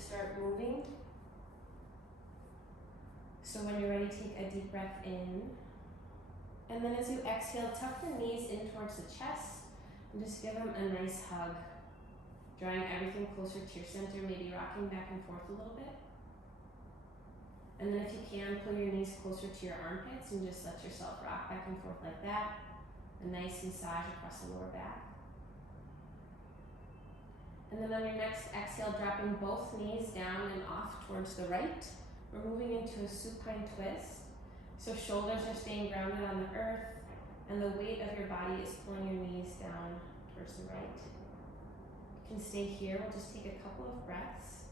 start moving. So when you're ready, take a deep breath in. And then as you exhale, tuck the knees in towards the chest and just give them a nice hug. Drawing everything closer to your center, maybe rocking back and forth a little bit. And then if you can, pull your knees closer to your armpits and just let yourself rock back and forth like that. A nice massage across the lower back. And then on your next exhale, dropping both knees down and off towards the right. We're moving into a supine twist. So shoulders are staying grounded on the earth and the weight of your body is pulling your knees down towards the right. You can stay here, we'll just take a couple of breaths.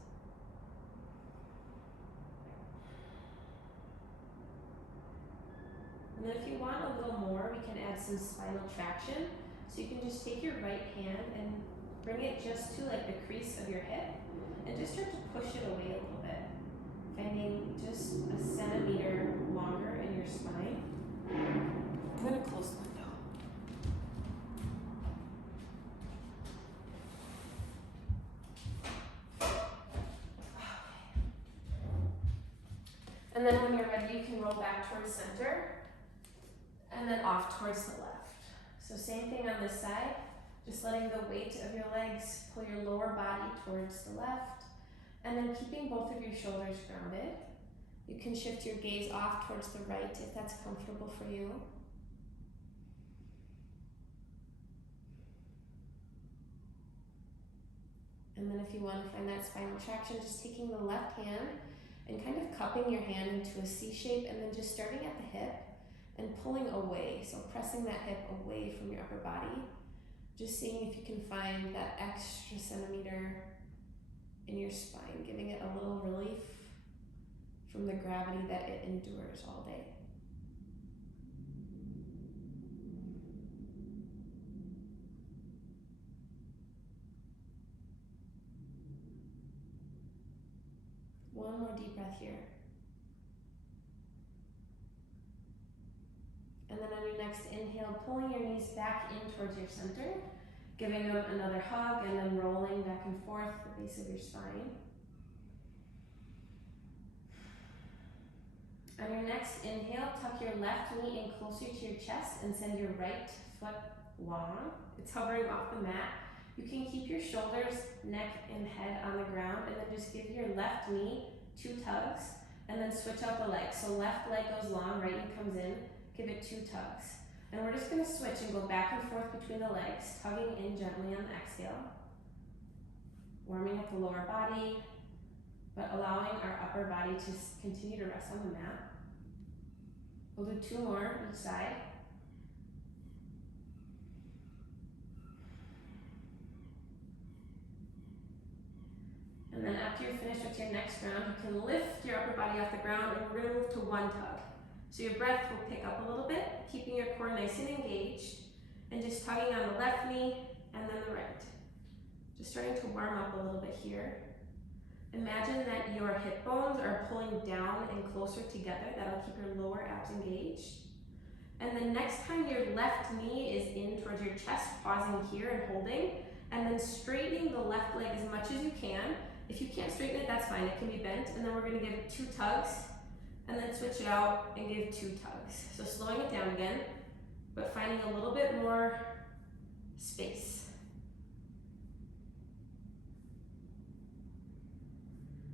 And then if you want a little more, we can add some spinal traction. So you can just take your right hand and bring it just to like the crease of your hip and just start to push it away a little bit. Finding just a centimeter longer in your spine. I'm gonna close the window. And then when you're ready, you can roll back towards center and then off towards the left. So same thing on this side, just letting the weight of your legs pull your lower body towards the left and then keeping both of your shoulders grounded. You can shift your gaze off towards the right if that's comfortable for you. And then if you want to find that spinal traction, just taking the left hand and kind of cupping your hand into a C shape and then just starting at the hip and pulling away. So pressing that hip away from your upper body. Just seeing if you can find that extra centimeter in your spine, giving it a little relief from the gravity that it endures all day. One more deep breath here. And then on your next inhale, pulling your knees back in towards your center, giving them another hug and then rolling back and forth the base of your spine. On your next inhale, tuck your left knee in closer to your chest and send your right foot long. It's hovering off the mat. You can keep your shoulders, neck, and head on the ground and then just give your left knee 2 tugs and then switch out the leg. So left leg goes long, right knee comes in, give it 2 tugs. And we're just gonna switch and go back and forth between the legs, tugging in gently on the exhale. Warming up the lower body, but allowing our upper body to continue to rest on the mat. We'll do 2 more each side. And then after you're finished with your next round, you can lift your upper body off the ground and we're gonna move to 1 tug. So your breath will pick up a little bit, keeping your core nice and engaged, and just tugging on the left knee and then the right. Just starting to warm up a little bit here. Imagine that your hip bones are pulling down and closer together. That'll keep your lower abs engaged. And the next time your left knee is in towards your chest, pausing here and holding, and then straightening the left leg as much as you can. If you can't straighten it, that's fine, it can be bent. And then we're gonna give 2 tugs, and then switch it out and give 2 tugs. So slowing it down again, but finding a little bit more space.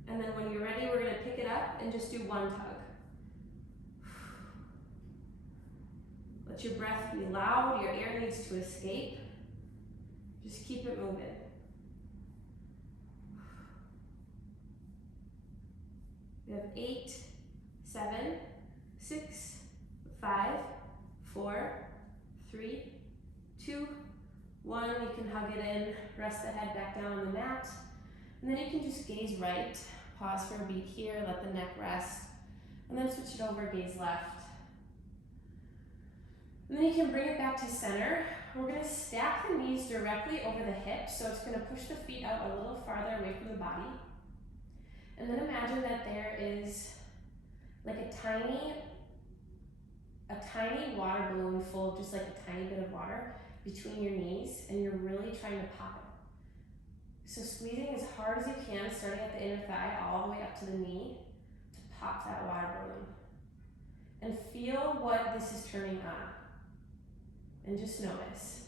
And then when you're ready, we're gonna pick it up and just do 1 tug. Let your breath be loud, your air needs to escape. Just keep it moving. We have 8, 7, 6, 5, 4, 3, 2, 1. You can hug it in, rest the head back down on the mat. And then you can just gaze right, pause for a beat here, let the neck rest, and then switch it over, gaze left. And then you can bring it back to center. We're gonna stack the knees directly over the hips, so it's gonna push the feet out a little farther away from the body. And then imagine that there is like a tiny water balloon full of just like a tiny bit of water between your knees, and you're really trying to pop it. So squeezing as hard as you can, starting at the inner thigh all the way up to the knee to pop that water balloon. And feel what this is turning on. And just notice.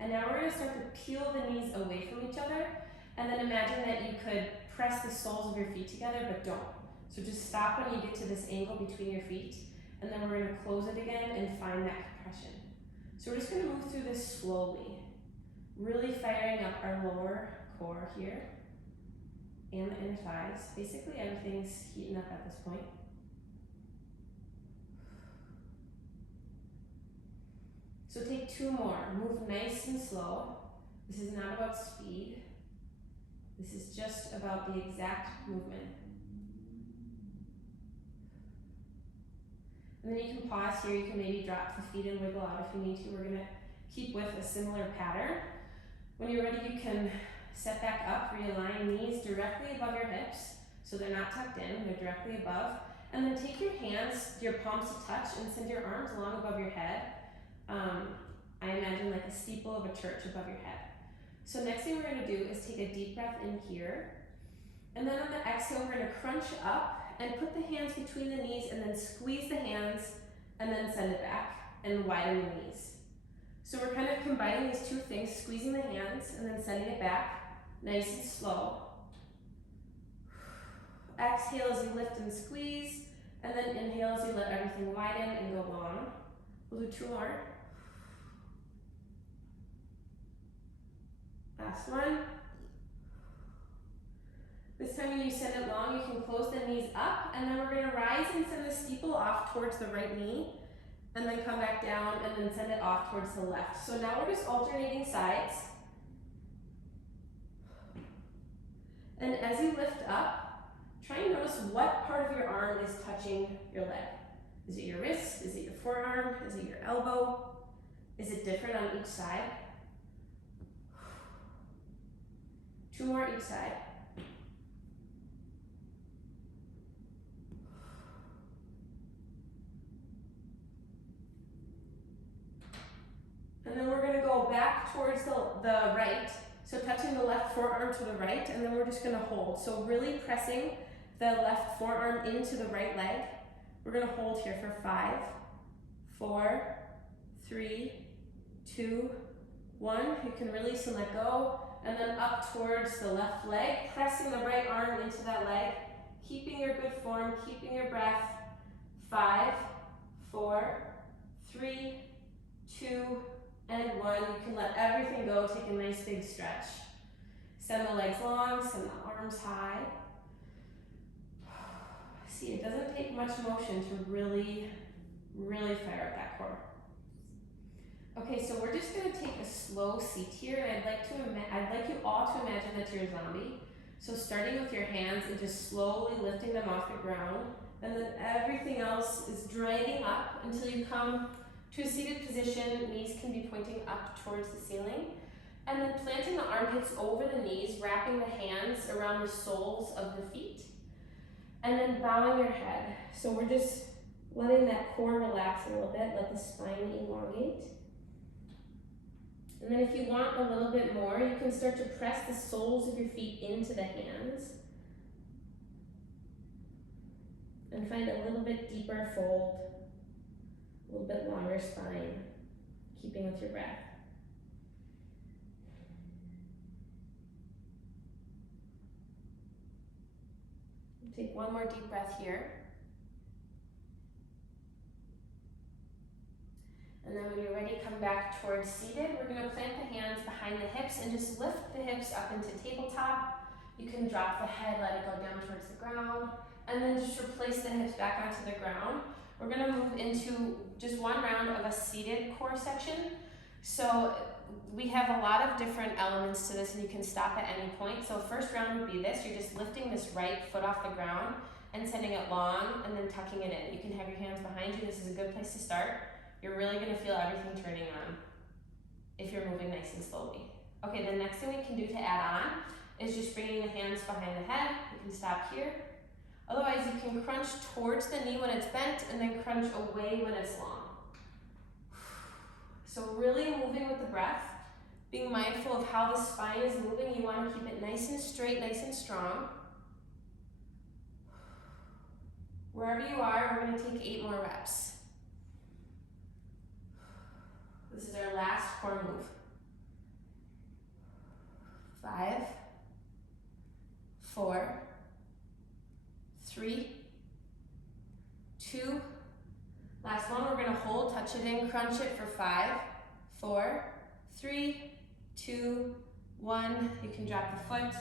And now we're going to start to peel the knees away from each other, and then imagine that you could press the soles of your feet together, but don't. So just stop when you get to this angle between your feet, and then we're going to close it again and find that compression. So we're just going to move through this slowly, really firing up our lower core here and the inner thighs. Basically everything's heating up at this point. So take 2 more. Move nice and slow. This is not about speed. This is just about the exact movement. And then you can pause here. You can maybe drop the feet and wiggle out if you need to. We're going to keep with a similar pattern. When you're ready, you can set back up, realign knees directly above your hips. So they're not tucked in, they're directly above. And then take your hands, your palms to touch, and send your arms along above your head. I imagine like a steeple of a church above your head. So next thing we're going to do is take a deep breath in here. And then on the exhale, we're going to crunch up and put the hands between the knees and then squeeze the hands and then send it back and widen the knees. So we're kind of combining these 2 things, squeezing the hands and then sending it back, nice and slow. Exhale as you lift and squeeze, and then inhale as you let everything widen and go long. We'll do 2 more. Last one. This time when you send it long, you can close the knees up, and then we're going to rise and send the steeple off towards the right knee, and then come back down and then send it off towards the left. So now we're just alternating sides. And as you lift up, try and notice what part of your arm is touching your leg. Is it your wrist? Is it your forearm? Is it your elbow? Is it different on each side? 2 more each side. And then we're going to go back towards the right, so touching the left forearm to the right, and then we're just going to hold. So really pressing the left forearm into the right leg. We're going to hold here for 5, 4, 3, 2, 1. You can release and let go, and then up towards the left leg, pressing the right arm into that leg, keeping your good form, keeping your breath. 5, 4, 3, 2, and 1. You can let everything go. Take a nice big stretch. Send the legs long, send the arms high. See, it doesn't take much motion to really, really fire up that core. Okay, so we're just going to take a slow seat here, and I'd like you all to imagine that you're a zombie. So starting with your hands and just slowly lifting them off the ground, and then everything else is dragging up until you come to a seated position. Knees can be pointing up towards the ceiling, and then planting the armpits over the knees, wrapping the hands around the soles of the feet, and then bowing your head. So we're just letting that core relax a little bit, let the spine elongate. And then if you want a little bit more, you can start to press the soles of your feet into the hands and find a little bit deeper fold, a little bit longer spine, keeping with your breath. Take one more deep breath here. And then when you're ready, come back towards seated. We're going to plant the hands behind the hips and just lift the hips up into tabletop. You can drop the head, let it go down towards the ground, and then just replace the hips back onto the ground. We're going to move into just one round of a seated core section. So we have a lot of different elements to this, and you can stop at any point. So first round would be this. You're just lifting this right foot off the ground and sending it long and then tucking it in. You can have your hands behind you. This is a good place to start. You're really going to feel everything turning on if you're moving nice and slowly. Okay, the next thing we can do to add on is just bringing the hands behind the head. You can stop here. Otherwise, you can crunch towards the knee when it's bent and then crunch away when it's long. So really moving with the breath, Being mindful of how the spine is moving, you want to keep it nice and straight, nice and strong. Wherever you are, we're going to take 8 more reps. This is our last core move. 5, 4, 3, 2, last one, we're going to hold, touch it in, crunch it for 5, 4, 3, 2, 1. You can drop the foot,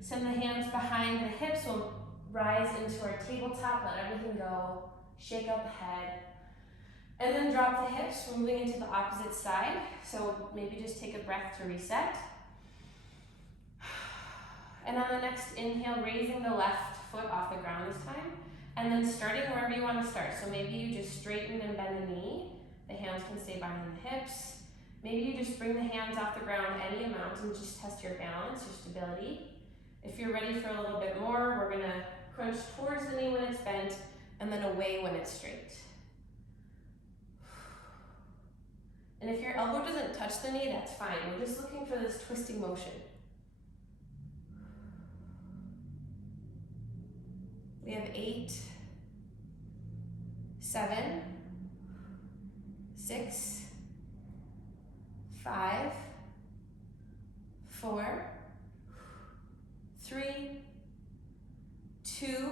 send the hands behind the hips, we'll rise into our tabletop, let everything go, shake out the head, and then drop the hips. We're moving into the opposite side, so maybe just take a breath to reset. And on the next inhale, raising the left foot off the ground this time, and then starting wherever you want to start. So maybe you just straighten and bend the knee, the hands can stay behind the hips. Maybe you just bring the hands off the ground any amount and just test your balance, your stability. If you're ready for a little bit more, we're going to crunch towards the knee when it's bent, and then away when it's straight. And if your elbow doesn't touch the knee, that's fine. We're just looking for this twisting motion. We have 8, 7, 6, 5, 4, 3, 2,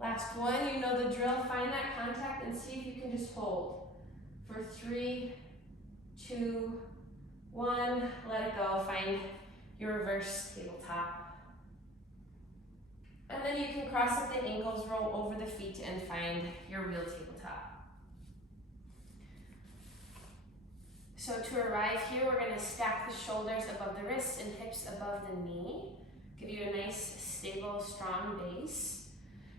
last one. You know the drill. Find that contact and see if you can just hold for 3, 2, 1. Let it go. Find your reverse tabletop. And then you can cross at the ankles, roll over the feet, and find your real tabletop. So to arrive here, we're going to stack the shoulders above the wrists and hips above the knee. Give you a nice, stable, strong base.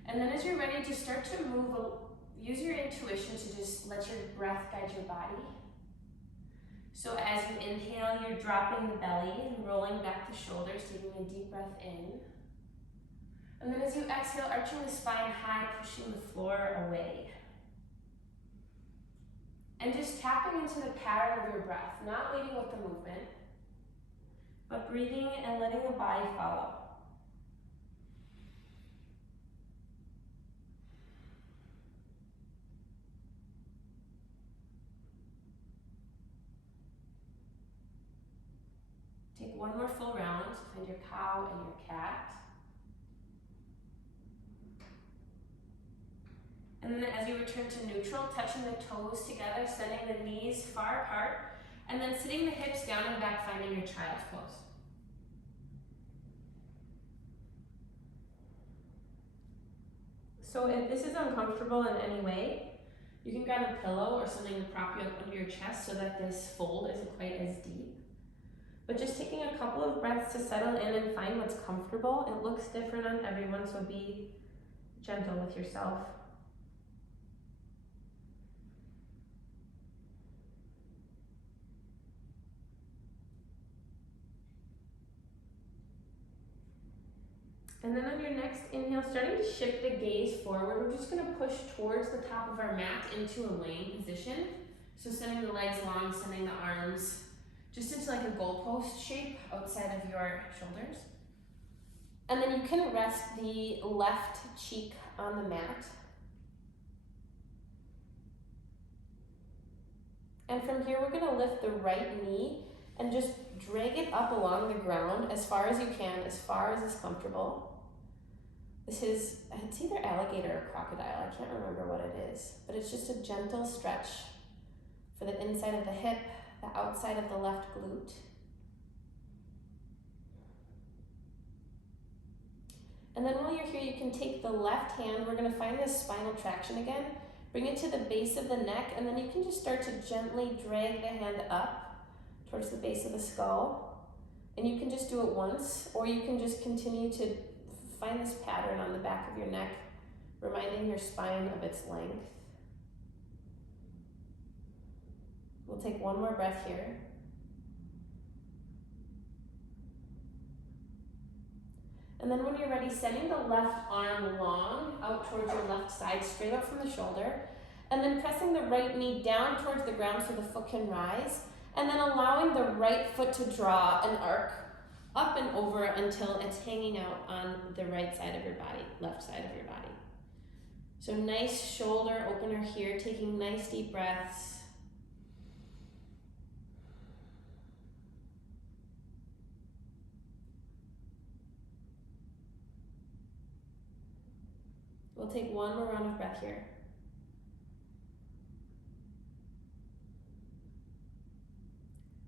And then as you're ready to start to move, use your intuition to just let your breath guide your body. So as you inhale, you're dropping the belly and rolling back the shoulders, taking a deep breath in. And then as you exhale, arching the spine high, pushing the floor away. And just tapping into the pattern of your breath, not leading with the movement, but breathing and letting the body follow. Take one more full round, find your cow and your cat. And then as you return to neutral, touching the toes together, sending the knees far apart, and then sitting the hips down and back, finding your child's pose. So if this is uncomfortable in any way, you can grab a pillow or something to prop you up under your chest so that this fold isn't quite as deep. But just taking a couple of breaths to settle in and find what's comfortable. It looks different on everyone, so be gentle with yourself. And then on your next inhale, starting to shift the gaze forward, we're just going to push towards the top of our mat into a laying position. So sending the legs long, sending the arms just into like a goalpost shape outside of your shoulders. And then you can rest the left cheek on the mat. And from here, we're going to lift the right knee and just drag it up along the ground as far as you can, as far as is comfortable. This is, it's either alligator or crocodile, I can't remember what it is, but it's just a gentle stretch for the inside of the hip, the outside of the left glute. And then while you're here, you can take the left hand, we're gonna find this spinal traction again, bring it to the base of the neck, and then you can just start to gently drag the hand up towards the base of the skull. And you can just do it once, or you can just continue to find this pattern on the back of your neck, reminding your spine of its length. We'll take one more breath here. And then when you're ready, sending the left arm long out towards your left side, straight up from the shoulder, and then pressing the right knee down towards the ground so the foot can rise, And then allowing the right foot to draw an arc up and over until it's hanging out on the right side of your body, left side of your body. So nice shoulder opener here, taking nice deep breaths. We'll take one more round of breath here.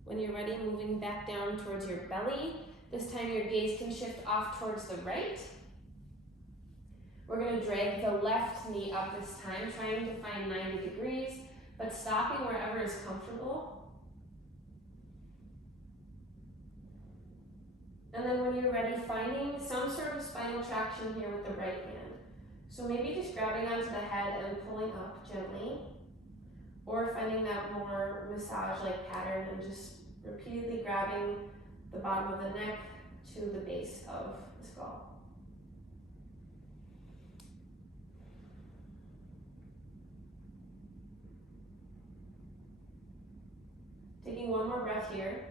When you're ready, moving back down towards your belly. This time your gaze can shift off towards the right. We're going to drag the left knee up this time, trying to find 90 degrees, but stopping wherever is comfortable. And then when you're ready, finding some sort of spinal traction here with the right hand. So maybe just grabbing onto the head and pulling up gently, or finding that more massage-like pattern and just repeatedly grabbing the bottom of the neck to the base of the skull. Taking one more breath here.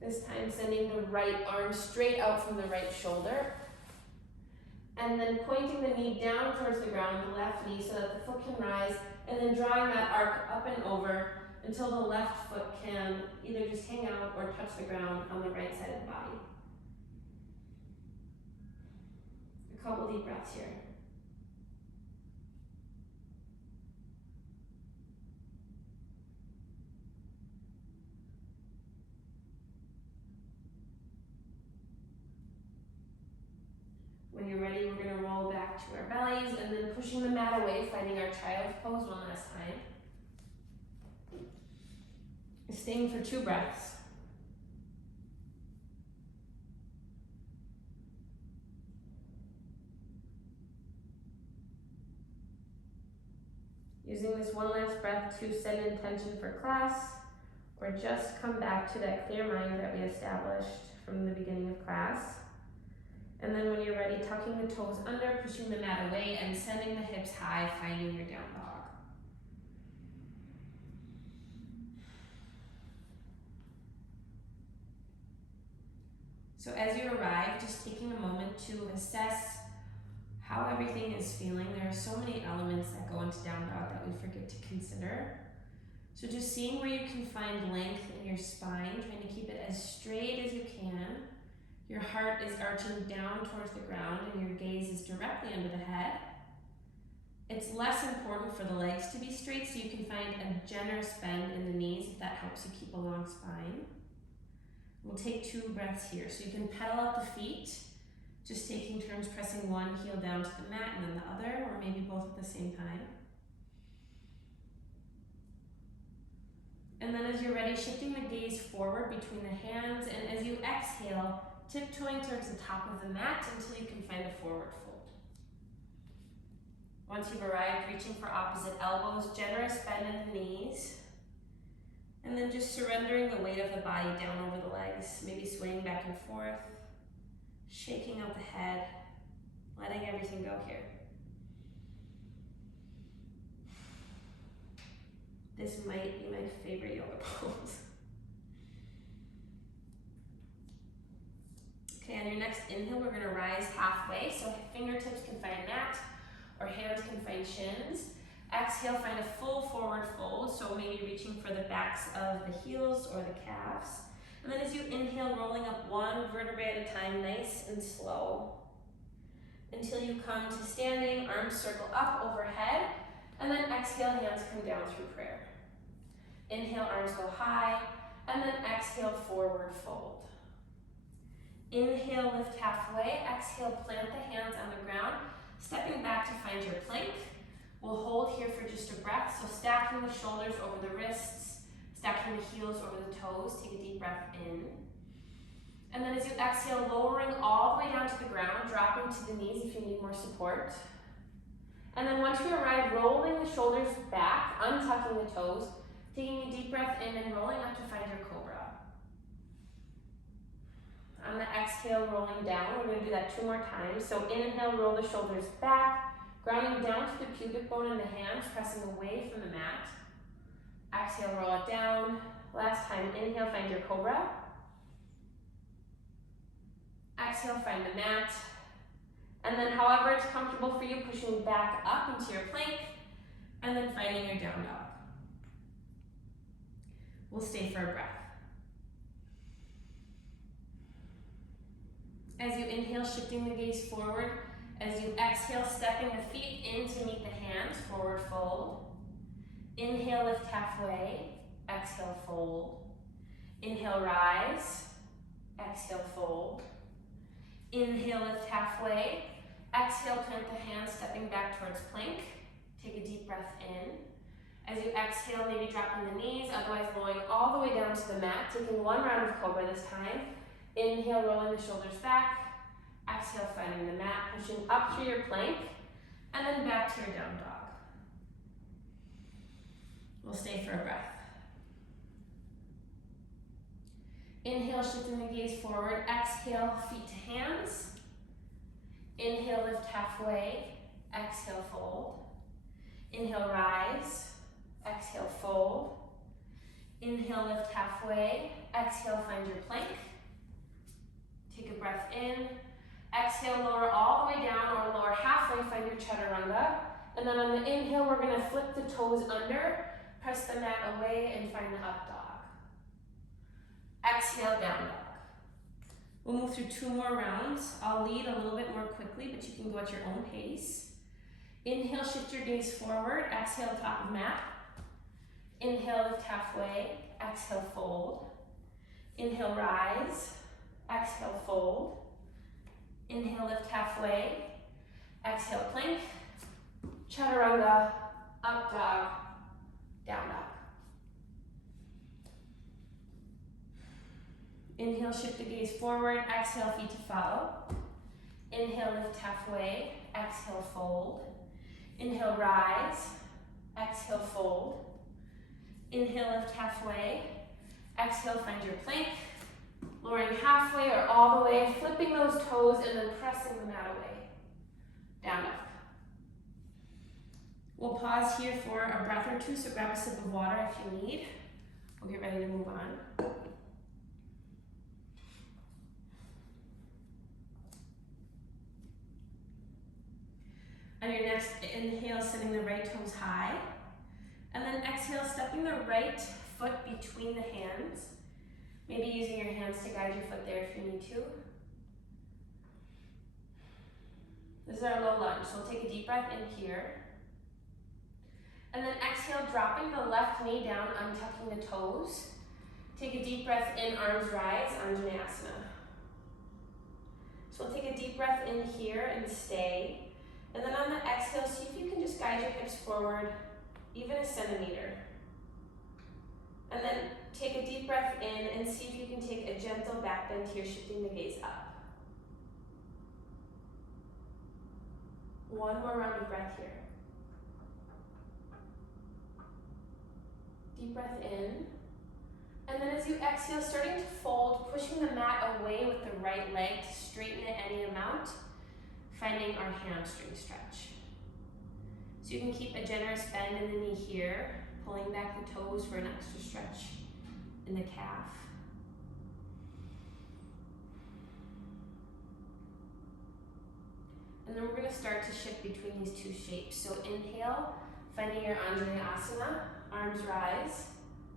This time sending the right arm straight out from the right shoulder. And then pointing the knee down towards the ground, the left knee, so that the foot can rise, and then drawing that arc up and over until the left foot can either just hang out or touch the ground on the right side of the body. A couple deep breaths here. When you're ready, we're going to roll back to our bellies and then pushing the mat away, finding our child's pose one last time. Staying for 2 breaths. Using this one last breath to set intention for class, or just come back to that clear mind that we established from the beginning of class. And then when you're ready, tucking the toes under, pushing the mat away, and sending the hips high, finding your down dog. So as you arrive, just taking a moment to assess how everything is feeling. There are so many elements that go into down dog that we forget to consider. So just seeing where you can find length in your spine, trying to keep it as straight as you can. Your heart is arching down towards the ground and your gaze is directly under the head. It's less important for the legs to be straight, so you can find a generous bend in the knees if that helps you keep a long spine. We'll take 2 breaths here. So you can pedal out the feet, just taking turns pressing one heel down to the mat and then the other, or maybe both at the same time. And then as you're ready, shifting the gaze forward between the hands, and as you exhale, tiptoeing towards the top of the mat until you can find a forward fold. Once you've arrived, reaching for opposite elbows, generous bend in the knees, and then just surrendering the weight of the body down over the legs, maybe swaying back and forth, shaking out the head, letting everything go here. This might be my favorite yoga pose. Okay, on your next inhale, we're going to rise halfway, so fingertips can find mat, or hands can find shins. Exhale, find a full forward fold, so maybe reaching for the backs of the heels or the calves. And then as you inhale, rolling up one vertebrae at a time, nice and slow, until you come to standing, arms circle up overhead, and then exhale, hands come down through prayer. Inhale, arms go high, and then exhale, forward fold. Inhale, lift halfway. Exhale, plant the hands on the ground, stepping back to find your plank. We'll hold here for just a breath, so stacking the shoulders over the wrists, stacking the heels over the toes. Take a deep breath in. And then as you exhale, lowering all the way down to the ground, dropping to the knees if you need more support. And then once you arrive, rolling the shoulders back, untucking the toes, taking a deep breath in and rolling up to find your cobra. On the exhale, rolling down, we're going to do that 2 more times. So inhale, roll the shoulders back, grounding down to the pubic bone in the hands, pressing away from the mat. Exhale, roll it down. Last time, inhale, find your cobra. Exhale, find the mat. And then however it's comfortable for you, pushing back up into your plank, and then finding your down dog. We'll stay for a breath. As you inhale, shifting the gaze forward. As you exhale, stepping the feet in to meet the hands, forward fold. Inhale, lift halfway. Exhale, fold. Inhale, rise. Exhale, fold. Inhale, lift halfway. Exhale, plant the hands, stepping back towards plank. Take a deep breath in. As you exhale, maybe dropping the knees, otherwise rolling all the way down to the mat. Taking one round of cobra this time. Inhale, rolling the shoulders back. Exhale, finding the mat, pushing up through your plank, and then back to your down dog. We'll stay for a breath. Inhale, shifting the gaze forward. Exhale, feet to hands. Inhale, lift halfway. Exhale, fold. Inhale, rise. Exhale, fold. Inhale, lift halfway. Exhale, find your plank. Take a breath in. Exhale, lower all the way down or lower halfway, find your chaturanga. And then on the inhale, we're gonna flip the toes under, press the mat away, and find the up dog. Exhale, down dog. We'll move through 2 more rounds. I'll lead a little bit more quickly, but you can go at your own pace. Inhale, shift your gaze forward. Exhale, top of mat. Inhale, lift halfway. Exhale, fold. Inhale, rise. Exhale, fold. Inhale, lift halfway. Exhale, plank. Chaturanga, up dog, down dog. Inhale, shift the gaze forward. Exhale, feet to follow. Inhale, lift halfway. Exhale, fold. Inhale, rise. Exhale, fold. Inhale, lift halfway. Exhale, find your plank. Lowering halfway or all the way, flipping those toes and then pressing the mat away. Down dog. We'll pause here for a breath or two, so grab a sip of water if you need. We'll get ready to move on. On your next inhale, sending the right toes high. And then exhale, stepping the right foot between the hands. Maybe using your hands to guide your foot there if you need to. This is our low lunge, so we'll take a deep breath in here. And then exhale, dropping the left knee down, untucking the toes. Take a deep breath in, arms rise, Anjaneyasana. So we'll take a deep breath in here and stay. And then on the exhale, see if you can just guide your hips forward, even a centimeter. And then take a deep breath in and see if you can take a gentle back bend here, shifting the gaze up. One more round of breath here. Deep breath in. And then as you exhale, starting to fold, pushing the mat away with the right leg to straighten it any amount, finding our hamstring stretch. So you can keep a generous bend in the knee here, pulling back the toes for an extra stretch in the calf. And then we're going to start to shift between these 2 shapes. So inhale, finding your Anjaneyasana, arms rise,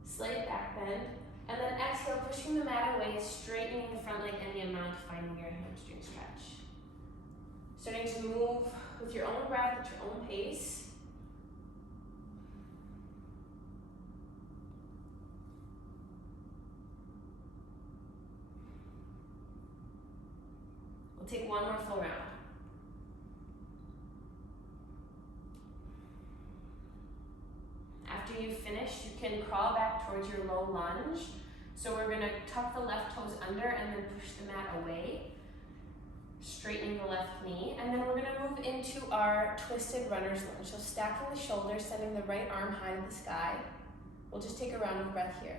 slight back bend, and then exhale, pushing the mat away, straightening the front leg any amount, finding your hamstring stretch. Starting to move with your own breath at your own pace. We'll take one more full round. After you've finished, you can crawl back towards your low lunge. So we're gonna tuck the left toes under and then push the mat away, straightening the left knee. And then we're gonna move into our twisted runner's lunge. So stacking the shoulders, sending the right arm high to the sky. We'll just take a round of breath here.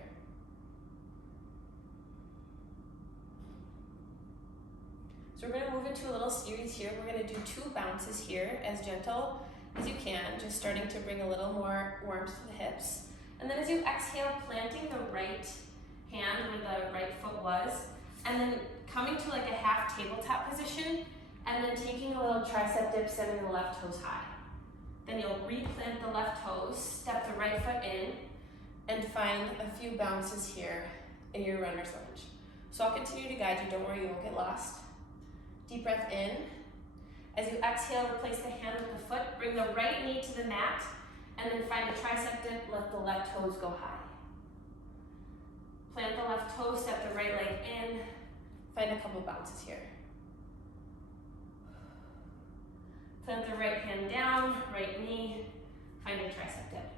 So we're going to move into a little series here. We're going to do 2 bounces here, as gentle as you can, just starting to bring a little more warmth to the hips. And then as you exhale, planting the right hand where the right foot was, and then coming to like a half tabletop position, and then taking a little tricep dip, sending the left toes high. Then you'll replant the left toes, step the right foot in, and find a few bounces here in your runner's lunge. So I'll continue to guide you, don't worry, you won't get lost. Deep breath in. As you exhale, replace the hand with the foot, bring the right knee to the mat, and then find a tricep dip, let the left toes go high. Plant the left toe, step the right leg in, find a couple bounces here. Plant the right hand down, right knee, find a tricep dip.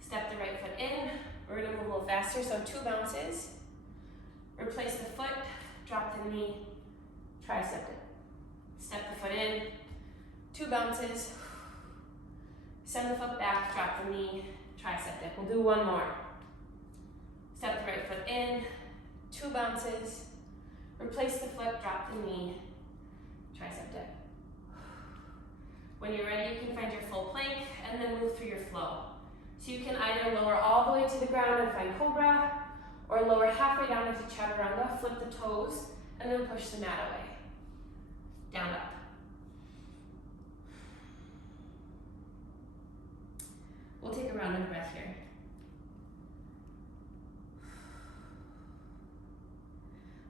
Step the right foot in, we're gonna move a little faster, so 2 bounces. Replace the foot, drop the knee, tricep dip. Step the foot in, 2 bounces. Send the foot back, drop the knee, tricep dip. We'll do 1 more. Step the right foot in, 2 bounces. Replace the foot, drop the knee, tricep dip. When you're ready, you can find your full plank and then move through your flow. So you can either lower all the way to the ground and find cobra, or lower halfway down into chaturanga, flip the toes, and then push the mat away. Down, up. We'll take a round of breath here.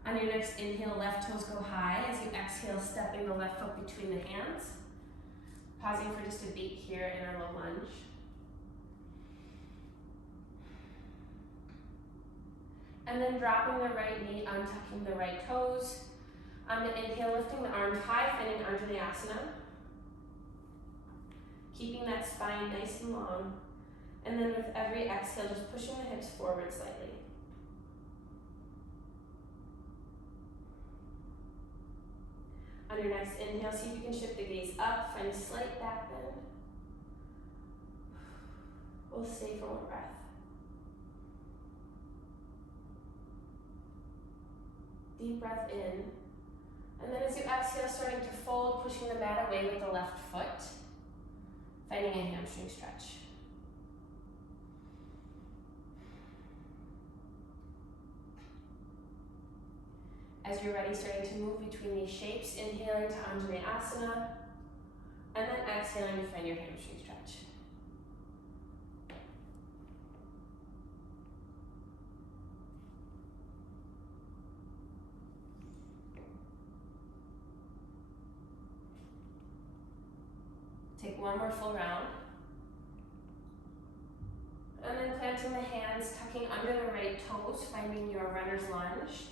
On your next inhale, left toes go high. As you exhale, stepping the left foot between the hands. Pausing for just a beat here in our low lunge. And then dropping the right knee, untucking the right toes. On the inhale, lifting the arms high, finding Anjaneyasana. Keeping that spine nice and long. And then with every exhale, just pushing the hips forward slightly. On your next inhale, see if you can shift the gaze up, find a slight back bend. We'll stay for 1 breath. Deep breath in. And then as you exhale, starting to fold, pushing the mat away with the left foot, finding a hamstring stretch. As you're ready, starting to move between these shapes, inhaling to Anjaneyasana, and then exhaling to find your hamstring stretch. Take 1 more full round. And then planting the hands, tucking under the right toes, finding your runner's lunge.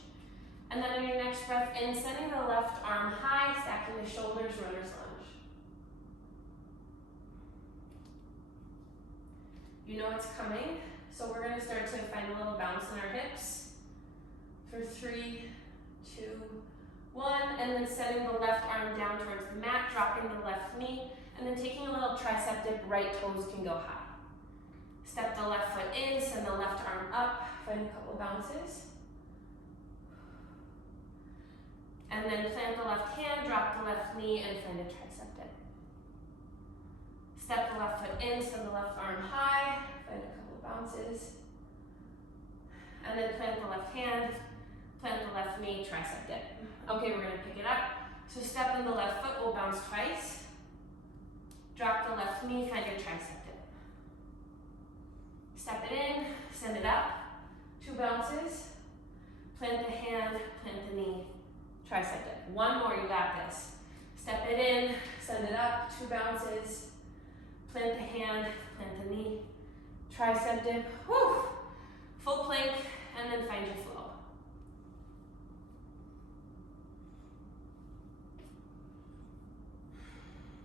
And then on your next breath in, sending the left arm high, stacking the shoulders, runner's lunge. You know it's coming, so we're gonna start to find a little bounce in our hips. For 3, 2, 1, and then sending the left arm down towards the mat, dropping the left knee, and then taking a little tricep dip, right toes can go high. Step the left foot in, send the left arm up, find a couple bounces. And then plant the left hand, drop the left knee, and find a tricep dip. Step the left foot in, send the left arm high, find a couple bounces. And then plant the left hand, plant the left knee, tricep dip. Okay, we're gonna pick it up. So step in the left foot, we'll bounce twice. Drop the left knee, find your tricep dip. Step it in, send it up. 2 bounces. Plant the hand, plant the knee, tricep dip. 1 more, you got this. Step it in, send it up, 2 bounces. Plant the hand, plant the knee, tricep dip. Whew. Full plank, and then find your flow.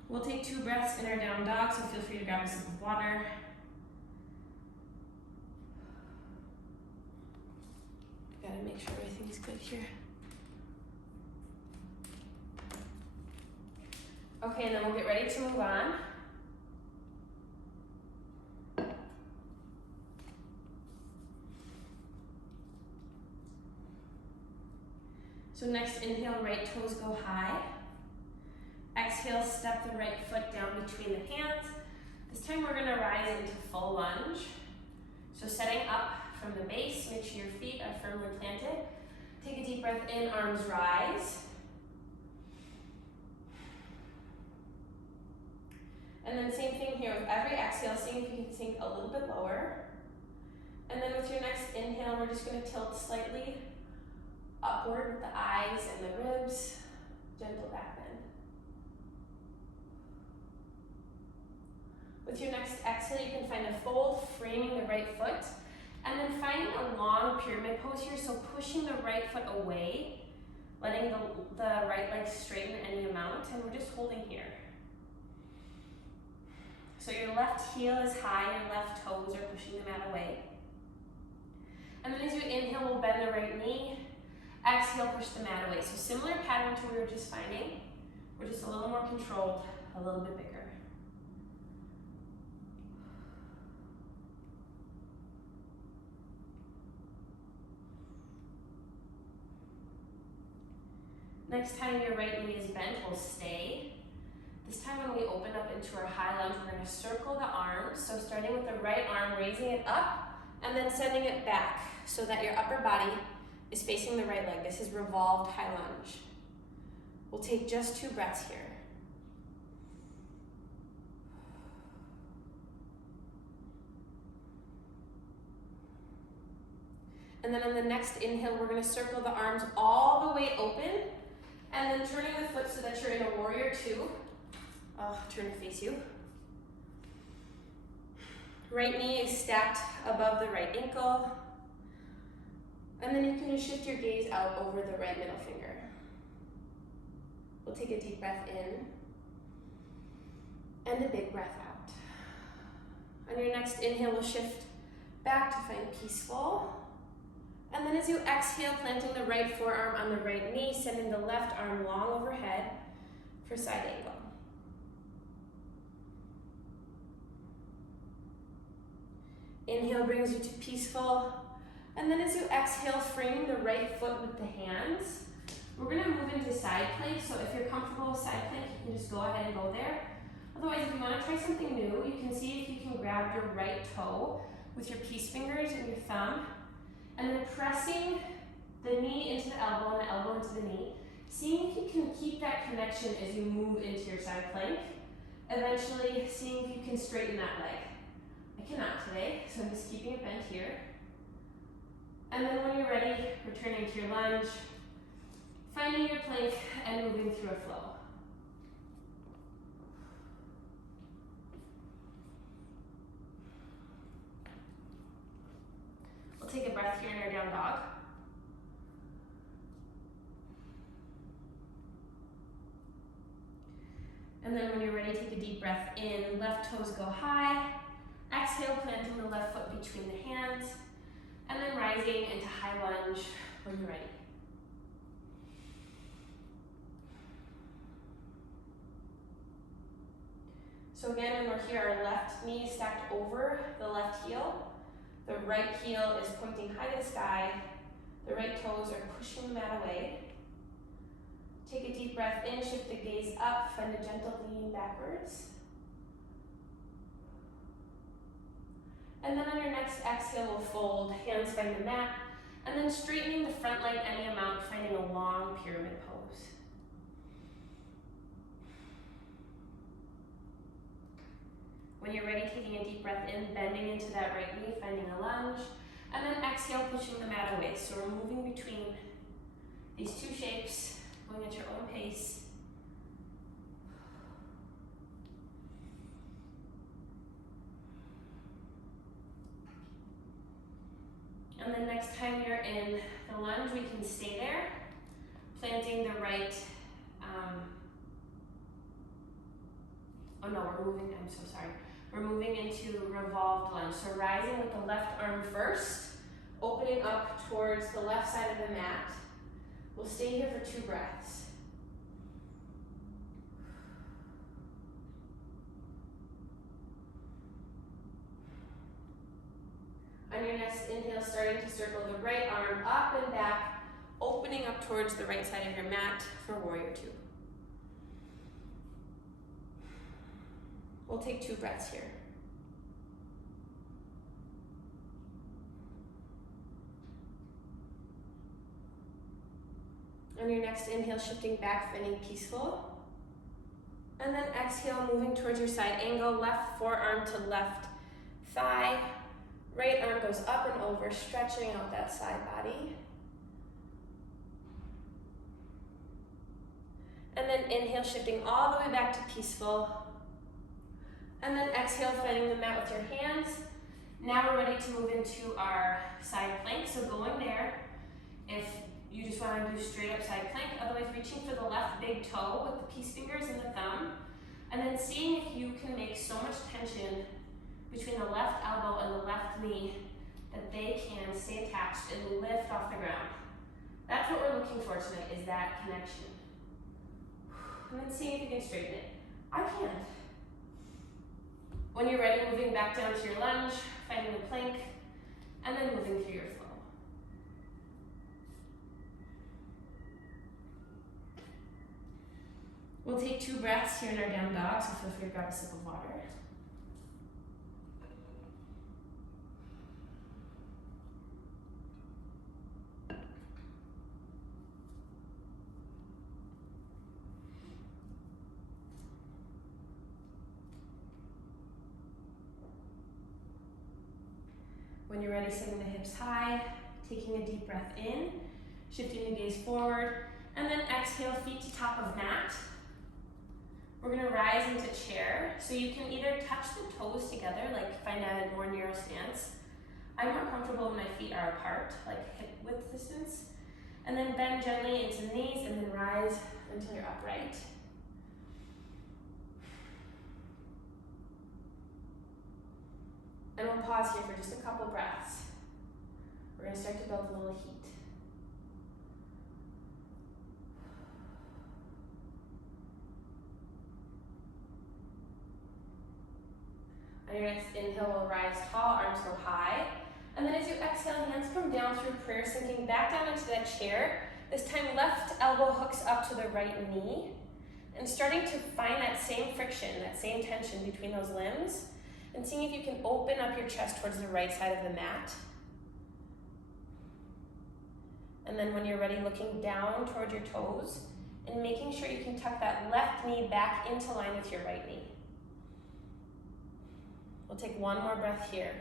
We'll take 2 breaths in our down dog, so feel free to grab a sip of water. Gotta make sure everything's good here. Okay, and then we'll get ready to move on. So next inhale, right toes go high. Exhale, step the right foot down between the hands, This time we're gonna rise into full lunge. So setting up from the base, make sure your feet are firmly planted. Take a deep breath in, arms rise. And then same thing here with every exhale, seeing if you can sink a little bit lower. And then with your next inhale, we're just gonna tilt slightly upward with the eyes and the ribs, gentle back bend. With your next exhale, you can find a fold, framing the right foot, and then finding a long pyramid pose here, so pushing the right foot away, letting the right leg straighten any amount, and we're just holding here. So your left heel is high, your left toes are pushing the mat away. And then as you inhale, we'll bend the right knee. Exhale, push the mat away. So similar pattern to what we were just finding. We're just a little more controlled, a little bit bigger. Next time your right knee is bent, we'll stay. This time when we open up into our high lunge, we're going to circle the arms. So starting with the right arm, raising it up, and then sending it back so that your upper body is facing the right leg. This is revolved high lunge. We'll take just 2 breaths here. And then on the next inhale, we're going to circle the arms all the way open, and then turning the foot so that you're in a warrior 2. I'll turn to face you. Right knee is stacked above the right ankle. And then you can just shift your gaze out over the right middle finger. We'll take a deep breath in and a big breath out. On your next inhale, we'll shift back to find peaceful. And then as you exhale, planting the right forearm on the right knee, sending the left arm long overhead for side angle. Inhale brings you to peaceful. And then as you exhale, framing the right foot with the hands, we're gonna move into side plank. So if you're comfortable with side plank, you can just go ahead and go there. Otherwise, if you wanna try something new, you can see if you can grab your right toe with your peace fingers and your thumb, and then pressing the knee into the elbow and the elbow into the knee, seeing if you can keep that connection as you move into your side plank. Eventually, seeing if you can straighten that leg. I cannot today, so I'm just keeping it bent here. And then when you're ready, returning to your lunge, finding your plank and moving through a flow. We'll take a breath here in our down dog. And then when you're ready, take a deep breath in, left toes go high. Exhale, planting the left foot between the hands, and then rising into high lunge when you're ready. So again, when we're here, our left knee is stacked over the left heel. The right heel is pointing high to the sky. The right toes are pushing the mat away. Take a deep breath in, shift the gaze up, find a gentle lean backwards. And then on your next exhale, we'll fold, hands find the mat, and then straightening the front leg any amount, finding a long pyramid pose. When you're ready, taking a deep breath in, bending into that right knee, finding a lunge, and then exhale, pushing the mat away. So we're moving between these 2 shapes, going at your own pace. And then next time you're in the lunge, we can stay there, planting the right, I'm so sorry. We're moving into revolved lunge. So rising with the left arm first, opening up towards the left side of the mat. We'll stay here for 2 breaths. On your next inhale, starting to circle the right arm up and back, opening up towards the right side of your mat for warrior 2. We'll take 2 breaths here. On your next inhale, shifting back, finding peaceful. And then exhale, moving towards your side angle, left forearm to left thigh. Right arm goes up and over, stretching out that side body. And then inhale, shifting all the way back to peaceful. And then exhale, finding the mat with your hands. Now we're ready to move into our side plank. So going there, if you just want to do straight up side plank, otherwise reaching for the left big toe with the peace fingers and the thumb. And then seeing if you can make so much tension between the left elbow and the left knee that they can stay attached and lift off the ground. That's what we're looking for tonight, is that connection. And then seeing if you can straighten it. I can't. When you're ready, moving back down to your lunge, finding the plank, and then moving through your flow. We'll take 2 breaths here in our down dog, so feel free to grab a sip of water. When you're ready, sending the hips high, taking a deep breath in, shifting the gaze forward, and then exhale, feet to top of mat. We're gonna rise into chair. So you can either touch the toes together, like find a more narrow stance. I'm more comfortable when my feet are apart, like hip width distance. And then bend gently into the knees and then rise until you're upright. And we'll pause here for just a couple breaths. We're gonna start to build a little heat. On your next inhale, we'll rise tall, arms go high. And then as you exhale, hands come down through prayer, sinking back down into that chair. This time, left elbow hooks up to the right knee. And starting to find that same friction, that same tension between those limbs. And seeing if you can open up your chest towards the right side of the mat. And then when you're ready, looking down toward your toes and making sure you can tuck that left knee back into line with your right knee. We'll take one more breath here.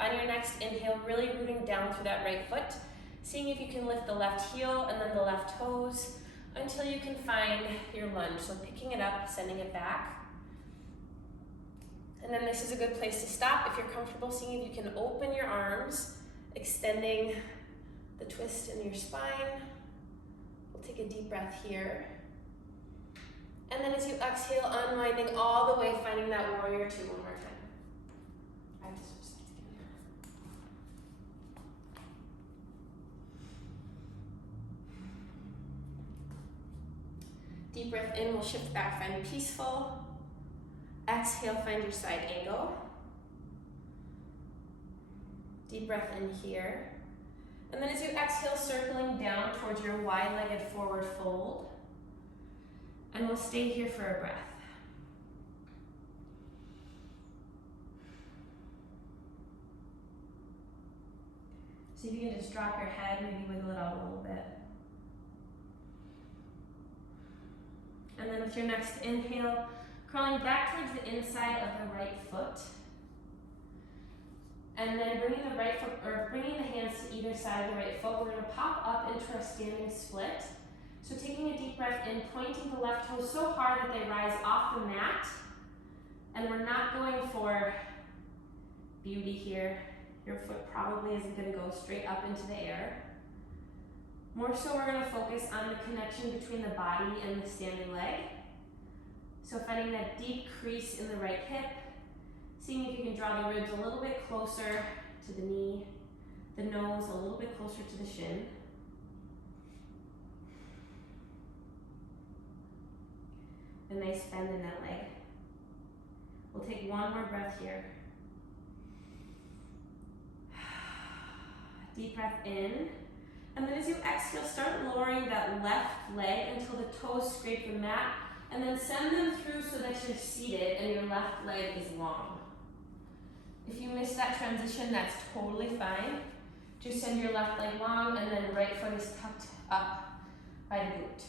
On your next inhale, really rooting down through that right foot, seeing if you can lift the left heel and then the left toes until you can find your lunge. So picking it up, sending it back. And then this is a good place to stop. If you're comfortable, seeing if you can open your arms, extending the twist in your spine. We'll take a deep breath here. And then as you exhale, unwinding all the way, finding that warrior 2 one more time. I have to switch sides again. Deep breath in, we'll shift back, find peaceful. Exhale, find your side angle. Deep breath in here. And then as you exhale, circling down towards your wide-legged forward fold. And we'll stay here for a breath. See if you can just drop your head, maybe wiggle it out a little bit. And then with your next inhale, crawling back towards the inside of the right foot. And then bringing the right foot, or bringing the hands to either side of the right foot, we're gonna pop up into our standing split. So taking a deep breath in, pointing the left toes so hard that they rise off the mat. And we're not going for beauty here. Your foot probably isn't gonna go straight up into the air. More so we're gonna focus on the connection between the body and the standing leg. So finding that deep crease in the right hip, seeing if you can draw the ribs a little bit closer to the knee, the nose a little bit closer to the shin. A nice bend in that leg. We'll take one more breath here. Deep breath in. And then as you exhale, start lowering that left leg until the toes scrape the mat, and then send them through so that you're seated and your left leg is long. If you missed that transition, that's totally fine. Just send your left leg long, and then right foot is tucked up by the boot.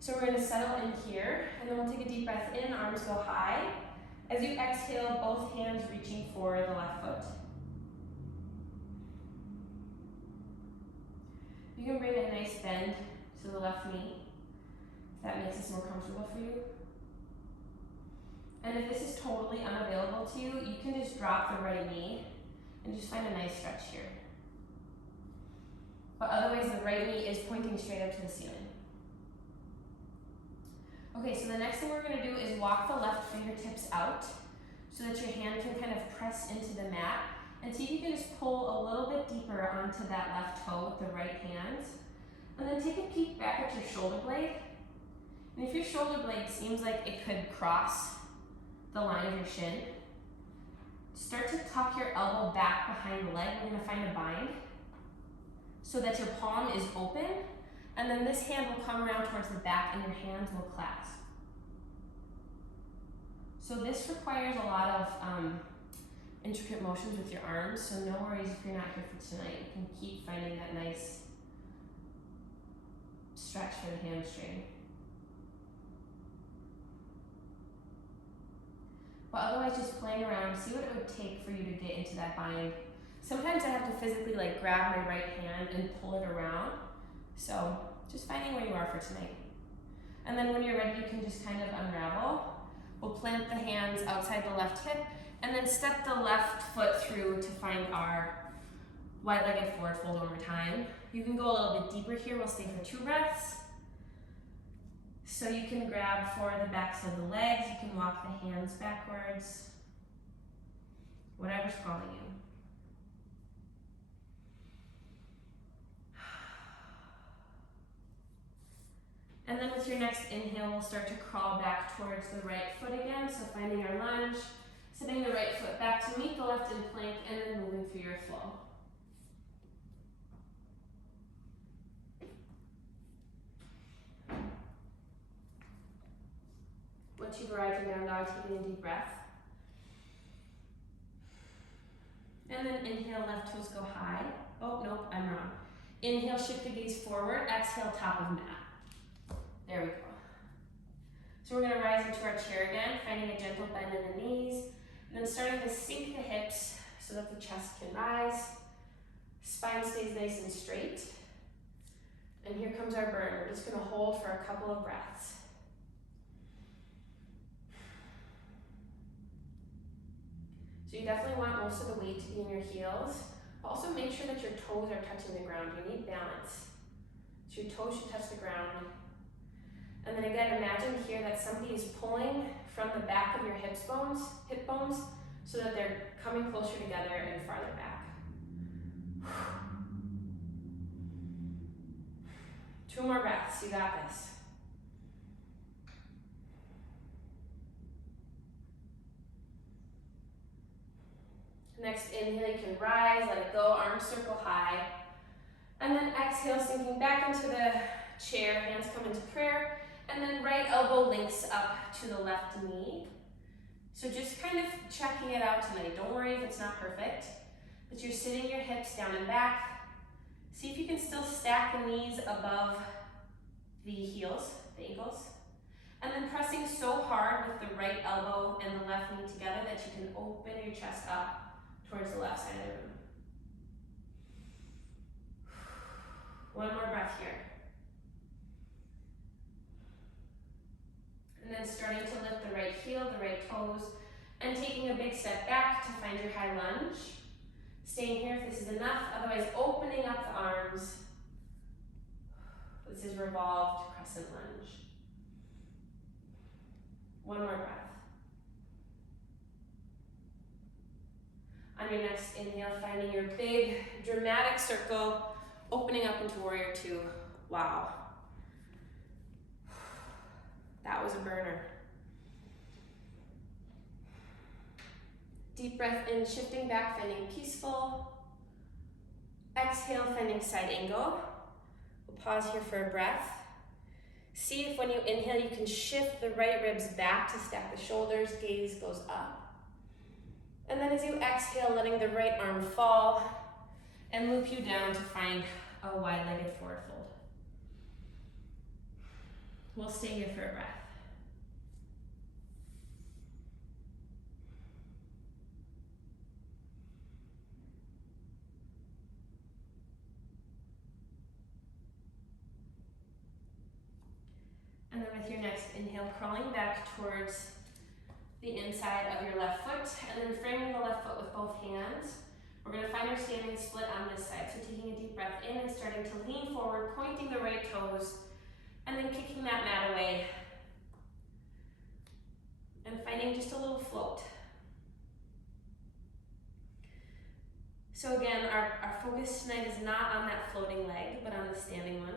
So we're gonna settle in here, and then we'll take a deep breath in, arms go high. As you exhale, both hands reaching for the left foot. You can bring a nice bend to the left knee, if that makes this more comfortable for you. And if this is totally unavailable to you, you can just drop the right knee and just find a nice stretch here. But otherwise, the right knee is pointing straight up to the ceiling. Okay, so the next thing we're gonna do is walk the left fingertips out so that your hand can kind of press into the mat, and see if you can just pull a little bit deeper onto that left toe with the right hand. And then take a peek back at your shoulder blade. And if your shoulder blade seems like it could cross the line of your shin, start to tuck your elbow back behind the leg. We're gonna find a bind so that your palm is open, and then this hand will come around towards the back and your hands will clasp. So this requires a lot of intricate motions with your arms, so no worries if you're not here for tonight. You can keep finding that nice stretch for the hamstring. But otherwise, just playing around, see what it would take for you to get into that bind. Sometimes I have to physically like grab my right hand and pull it around. So just finding where you are for tonight. And then when you're ready, you can just kind of unravel. We'll plant the hands outside the left hip, and then step the left foot through to find our wide-legged forward fold one more time. You can go a little bit deeper here. We'll stay for 2 breaths. So you can grab for the backs of the legs. You can walk the hands backwards. Whatever's calling you. And then with your next inhale, we'll start to crawl back towards the right foot again. So finding our lunge, sitting the right foot back to meet the left in plank, and then moving through your flow. Once you've arrived in down dog, taking a deep breath. And then inhale, left toes go high. Oh, nope, I'm wrong. Inhale, shift the gaze forward. Exhale, top of mat. There we go. So we're gonna rise into our chair again, finding a gentle bend in the knees, and then starting to sink the hips so that the chest can rise. Spine stays nice and straight. And here comes our burn. We're just gonna hold for a couple of breaths. So you definitely want most of the weight to be in your heels. Also make sure that your toes are touching the ground. You need balance. So your toes should touch the ground. And then again, imagine here that somebody is pulling from the back of your hip bones, so that they're coming closer together and farther back. 2 more breaths, you got this. Next inhale, you can rise, let it go, arms circle high. And then exhale, sinking back into the chair, hands come into prayer. And then right elbow links up to the left knee. So just kind of checking it out tonight. Don't worry if it's not perfect, but you're sitting your hips down and back. See if you can still stack the knees above the heels, the ankles. And then pressing so hard with the right elbow and the left knee together that you can open your chest up towards the left side of the room. 1 more breath here. And then starting to lift the right heel, the right toes, and taking a big step back to find your high lunge. Staying here if this is enough, otherwise opening up the arms. This is revolved crescent lunge. 1 more breath. On your next inhale, finding your big dramatic circle, opening up into warrior 2. Wow. That was a burner. Deep breath in, shifting back, finding peaceful. Exhale, finding side angle. We'll pause here for a breath. See if when you inhale, you can shift the right ribs back to stack the shoulders, gaze goes up. And then as you exhale, letting the right arm fall and loop you down to find a wide-legged forward fold. We'll stay here for a breath. And then with your next inhale, crawling back towards the inside of your left foot, and then framing the left foot with both hands. We're going to find our standing split on this side. So taking a deep breath in and starting to lean forward, pointing the right toes, and then kicking that mat away. And finding just a little float. So again, our focus tonight is not on that floating leg, but on the standing one.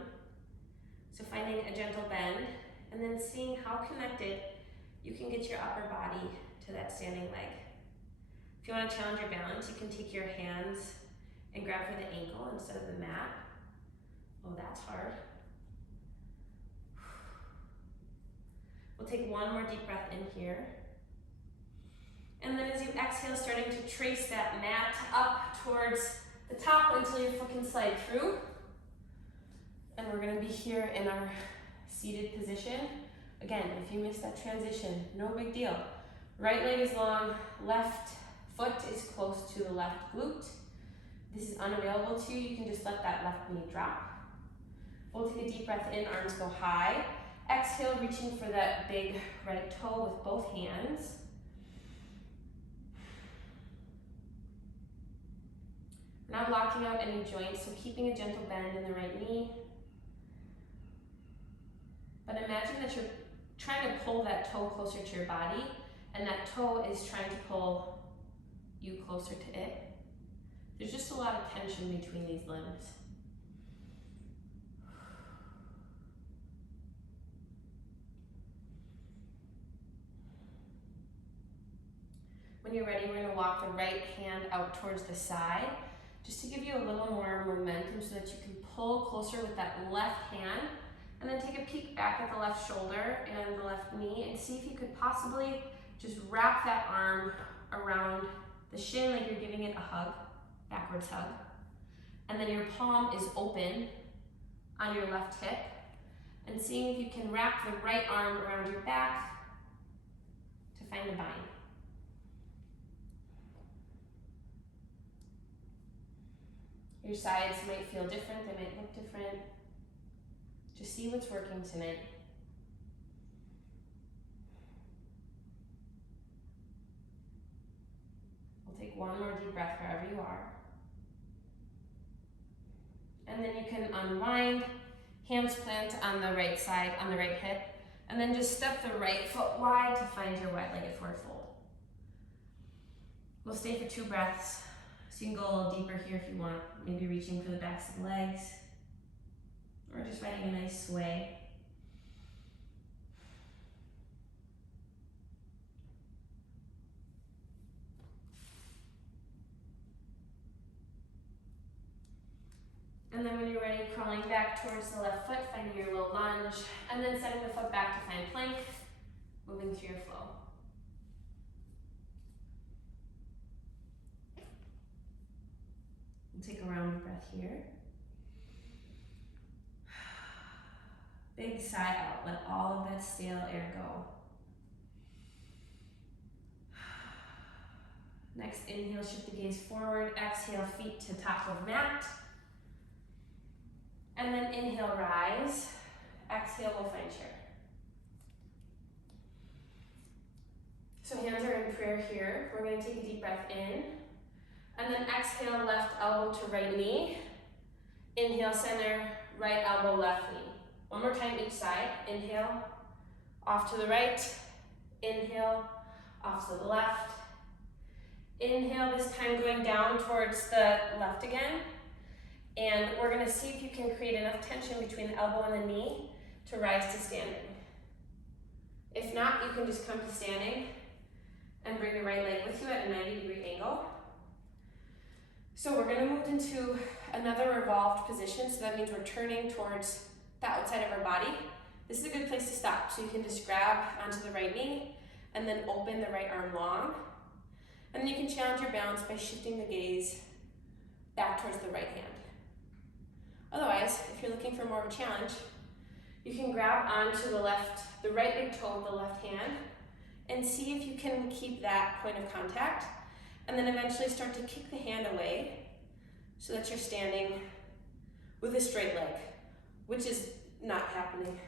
So finding a gentle bend, and then seeing how connected you can get your upper body to that standing leg. If you want to challenge your balance, you can take your hands and grab for the ankle instead of the mat. Oh, that's hard. We'll take one more deep breath in here. And then as you exhale, starting to trace that mat up towards the top until your foot can slide through. And we're going to be here in our seated position. Again, if you missed that transition, no big deal. Right leg is long, left foot is close to the left glute. This is unavailable to you. You can just let that left knee drop. We'll take a deep breath in, arms go high. Exhale, reaching for that big right toe with both hands. We're not blocking out any joints, so keeping a gentle bend in the right knee. But imagine that you're trying to pull that toe closer to your body, and that toe is trying to pull you closer to it. There's just a lot of tension between these limbs. When you're ready, we're going to walk the right hand out towards the side, just to give you a little more momentum so that you can pull closer with that left hand. And then take a peek back at the left shoulder and the left knee and see if you could possibly just wrap that arm around the shin like you're giving it a hug, backwards hug. And then your palm is open on your left hip. And seeing if you can wrap the right arm around your back to find a bind. Your sides might feel different, they might look different. Just see what's working tonight. We'll take one more deep breath wherever you are. And then you can unwind, hands plant on the right side, on the right hip, and then just step the right foot wide to find your wide-legged forward fold. We'll stay for 2 breaths, so you can go a little deeper here if you want, maybe reaching for the backs of the legs. Or just finding a nice sway. And then when you're ready, crawling back towards the left foot, finding your low lunge, and then setting the foot back to find plank, moving through your flow. We'll take a round breath here. Big sigh out, let all of that stale air go. Next, inhale, shift the gaze forward. Exhale, feet to top of mat. And then inhale, rise. Exhale, we'll find chair. So hands are in prayer here. We're going to take a deep breath in. And then exhale, left elbow to right knee. Inhale, center, right elbow, left knee. One more time each side. Inhale, off to the right. Inhale, off to the left. Inhale, this time going down towards the left again. And we're going to see if you can create enough tension between the elbow and the knee to rise to standing. If not, you can just come to standing and bring the right leg with you at a 90-degree angle. So we're going to move into another revolved position. So that means we're turning towards the outside of our body. This is a good place to stop. So you can just grab onto the right knee and then open the right arm long. And then you can challenge your balance by shifting the gaze back towards the right hand. Otherwise, if you're looking for more of a challenge, you can grab onto the right big toe with the left hand and see if you can keep that point of contact, and then eventually start to kick the hand away so that you're standing with a straight leg, which is not happening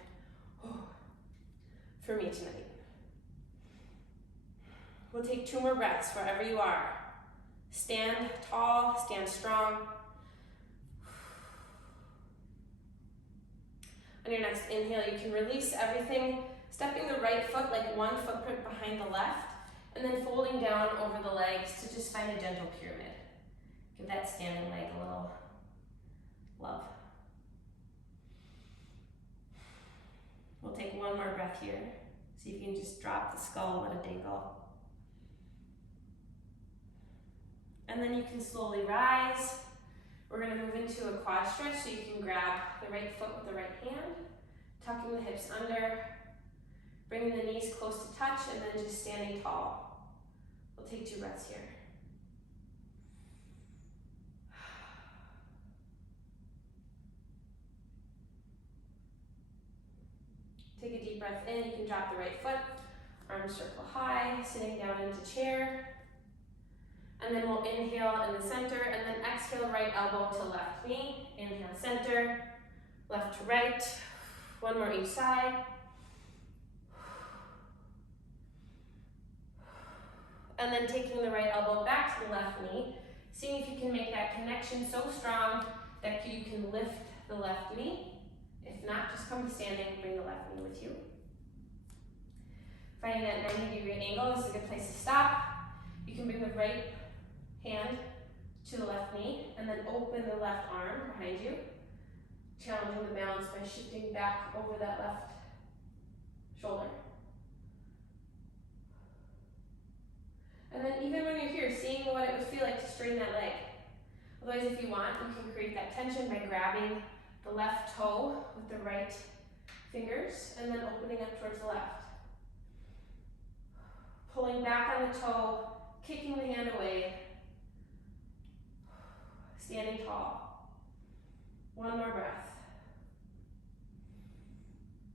for me tonight. We'll take 2 more breaths wherever you are. Stand tall, stand strong. On your next inhale, you can release everything, stepping the right foot like 1 footprint behind the left, and then folding down over the legs to just find a gentle pyramid. Give that standing leg a little love. We'll take 1 more breath here. See if you can just drop the skull, let it dangle. And then you can slowly rise. We're going to move into a quad stretch, so you can grab the right foot with the right hand, tucking the hips under, bringing the knees close to touch, and then just standing tall. We'll take 2 breaths here. Take a deep breath in. You can drop the right foot, arms circle high, sitting down into chair. And then we'll inhale in the center, and then exhale right elbow to left knee. Inhale center, left to right. 1 more each side. And then taking the right elbow back to the left knee, seeing if you can make that connection so strong that you can lift the left knee. If not, just come to standing, bring the left knee with you. Finding that 90-degree angle, this is a good place to stop. You can bring the right hand to the left knee, and then open the left arm behind you, challenging the balance by shifting back over that left shoulder. And then even when you're here, seeing what it would feel like to straighten that leg. Otherwise, if you want, you can create that tension by grabbing the left toe with the right fingers, and then opening up towards the left. Pulling back on the toe, kicking the hand away, standing tall. 1 more breath.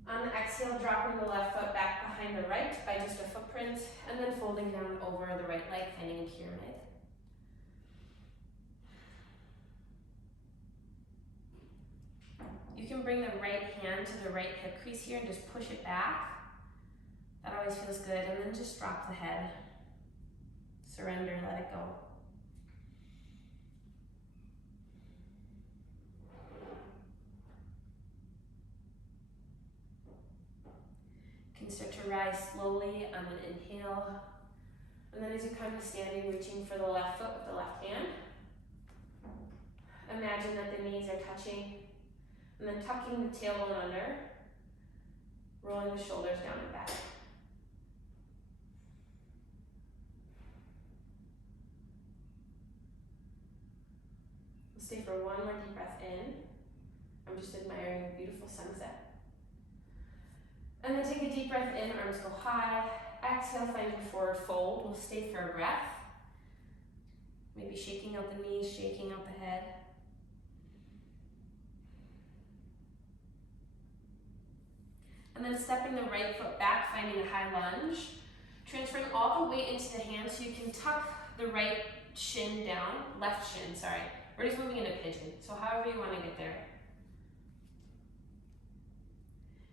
On the exhale, dropping the left foot back behind the right by just a footprint, and then folding down over the right leg, finding a pyramid. You can bring the right hand to the right hip crease here and just push it back. That always feels good. And then just drop the head. Surrender, let it go. You can start to rise slowly on an inhale. And then as you come to standing, reaching for the left foot with the left hand. Imagine that the knees are touching. And then tucking the tailbone under, rolling the shoulders down and back. We'll stay for 1 more deep breath in. I'm just admiring a beautiful sunset. And then take a deep breath in, arms go high. Exhale, finding forward fold. We'll stay for a breath. Maybe shaking out the knees, shaking out the head. And then stepping the right foot back, finding a high lunge. Transferring all the weight into the hands so you can tuck the right shin down, left shin, sorry. We're just moving into pigeon, so however you want to get there.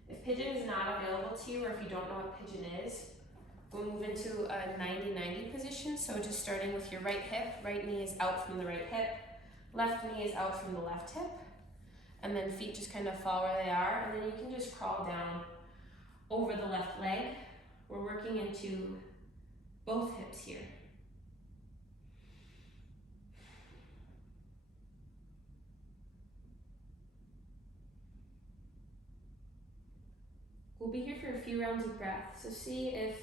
If pigeon is not available to you, or if you don't know what pigeon is, we'll move into a 90-90 position. So just starting with your right hip, right knee is out from the right hip, left knee is out from the left hip, and then feet just kind of fall where they are, and then you can just crawl down over the left leg. We're working into both hips here. We'll be here for a few rounds of breath, so see if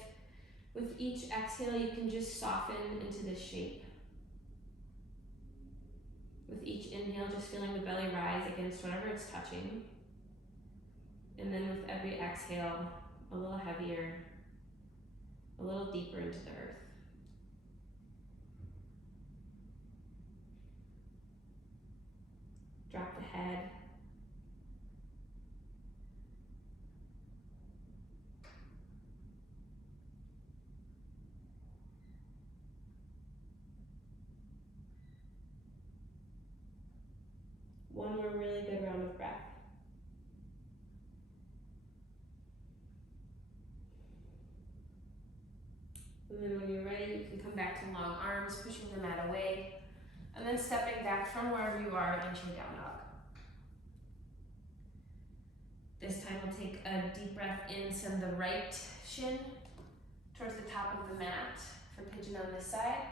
with each exhale you can just soften into this shape. With each inhale, just feeling the belly rise against whatever it's touching. And then with every exhale, a little heavier, a little deeper into the earth. drop the head. One more really good round of breath. And then when you're ready, you can come back to long arms, pushing the mat away, and then stepping back from wherever you are into your down dog. This time we'll take a deep breath in, send the right shin towards the top of the mat for pigeon on this side.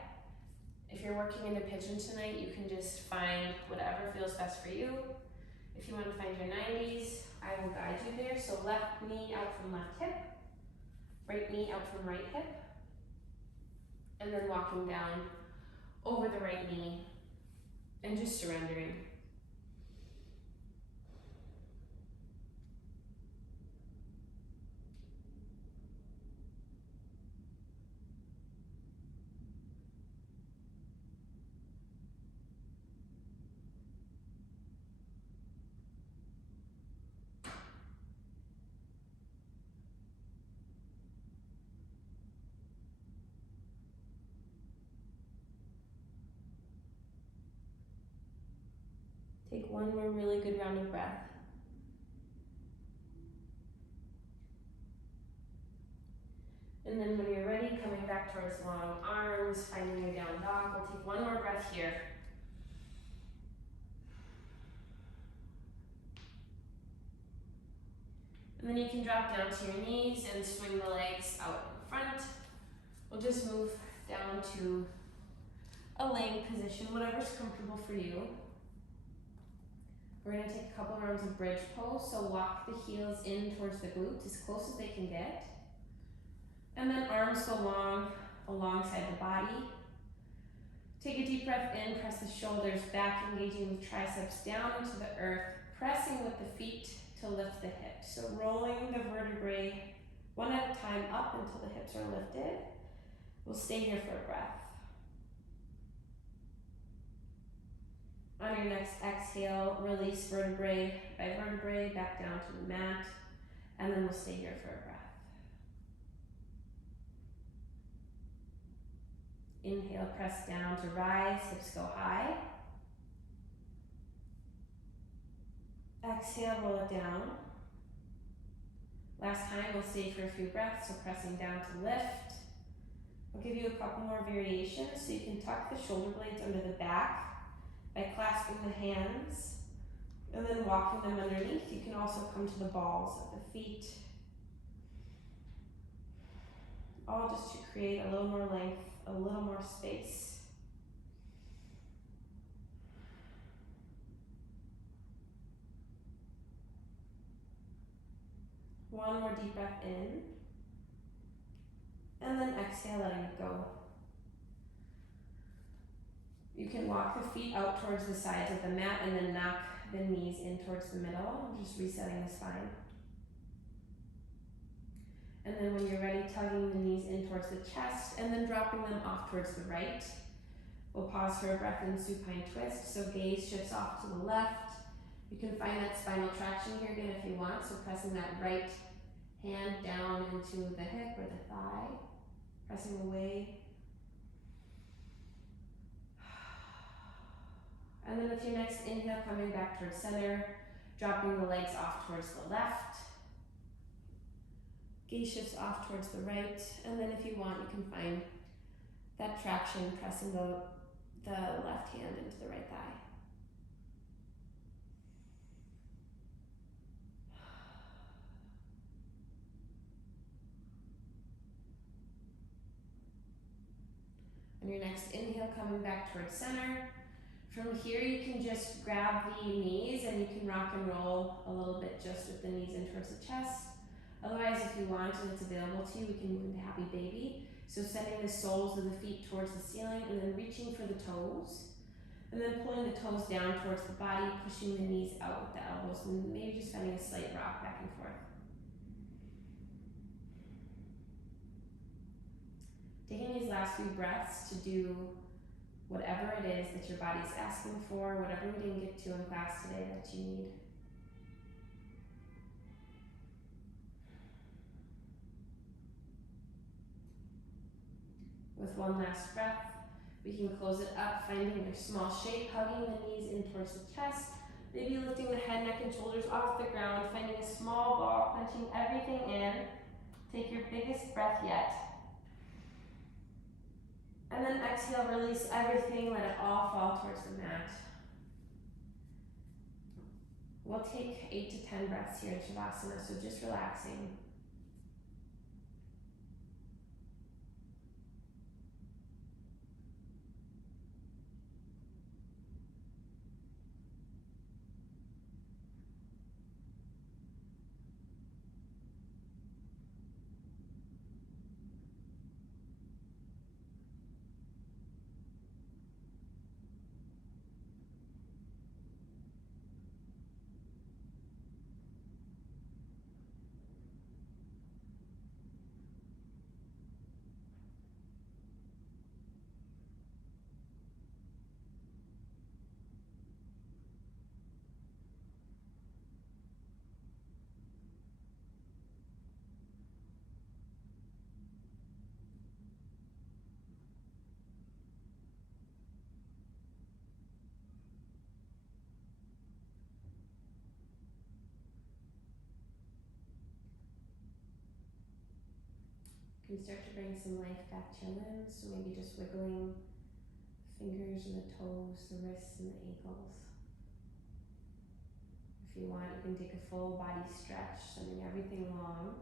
If you're working into pigeon tonight, you can just find whatever feels best for you. If you want to find your 90s, I will guide you there. So left knee out from left hip, right knee out from right hip, and then walking down over the right knee and just surrendering. Take one more really good round of breath. And then when you're ready, coming back towards long arms, finding your down dog. We'll take one more breath here. And then you can drop down to your knees and swing the legs out in front. We'll just move down to a laying position, whatever's comfortable for you. We're going to take a couple rounds of bridge pose, so walk the heels in towards the glutes as close as they can get. And then arms go long alongside the body. Take a deep breath in, press the shoulders back, engaging the triceps down into the earth, pressing with the feet to lift the hips. So rolling the vertebrae one at a time up until the hips are lifted. We'll stay here for a breath. On your next exhale, release vertebrae by vertebrae back down to the mat, and then we'll stay here for a breath. Inhale, press down to rise, hips go high. Exhale, roll it down. Last time, we'll stay for a few breaths, so pressing down to lift. I'll give you a couple more variations, so you can tuck the shoulder blades under the back by clasping the hands and then walking them underneath. You can also come to the balls of the feet, all just to create a little more length, a little more space. One more deep breath in, and then exhale, letting it go. You can walk the feet out towards the sides of the mat and then knock the knees in towards the middle, just resetting the spine. And then when you're ready, tugging the knees in towards the chest and then dropping them off towards the right. We'll pause for a breath in supine twist, so gaze shifts off to the left. You can find that spinal traction here again if you want, so pressing that right hand down into the hip or the thigh, pressing away. And then with your next inhale, coming back towards center, dropping the legs off towards the left. Gaze shifts off towards the right, and then if you want, you can find that traction, pressing the left hand into the right thigh. On your next inhale, coming back towards center. From here, you can just grab the knees and you can rock and roll a little bit just with the knees in towards the chest. Otherwise, if you want and it's available to you, we can move into happy baby. So sending the soles of the feet towards the ceiling and then reaching for the toes. And then pulling the toes down towards the body, pushing the knees out with the elbows, and maybe just finding a slight rock back and forth. Taking these last few breaths to do whatever it is that your body's asking for, whatever we didn't get to in class today that you need. With one last breath, we can close it up, finding your small shape, hugging the knees in towards the chest, maybe lifting the head, neck, and shoulders off the ground, finding a small ball, clenching everything in. Take your biggest breath yet. And then exhale, release everything, let it all fall towards the mat. We'll take 8 to 10 breaths here in Shavasana, so just relaxing. You can start to bring some life back to your limbs, so maybe just wiggling fingers and the toes, the wrists and the ankles. If you want, you can take a full body stretch, sending everything long.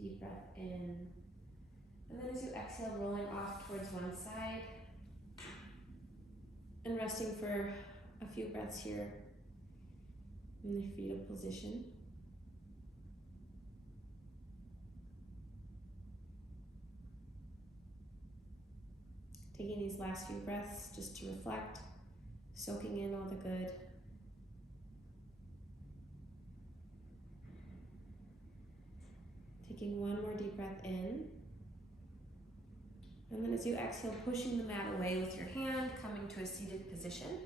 Deep breath in. And then as you exhale, rolling off towards one side. And resting for a few breaths here in the fetal position. Taking these last few breaths just to reflect, soaking in all the good. Taking one more deep breath in. And then as you exhale, pushing the mat away with your hand, coming to a seated position.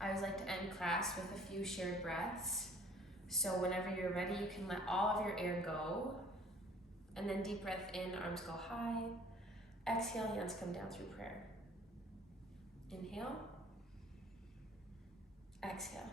I always like to end class with a few shared breaths. So whenever you're ready, you can let all of your air go. And then deep breath in, arms go high. Exhale, hands come down through prayer. Inhale. Exhale.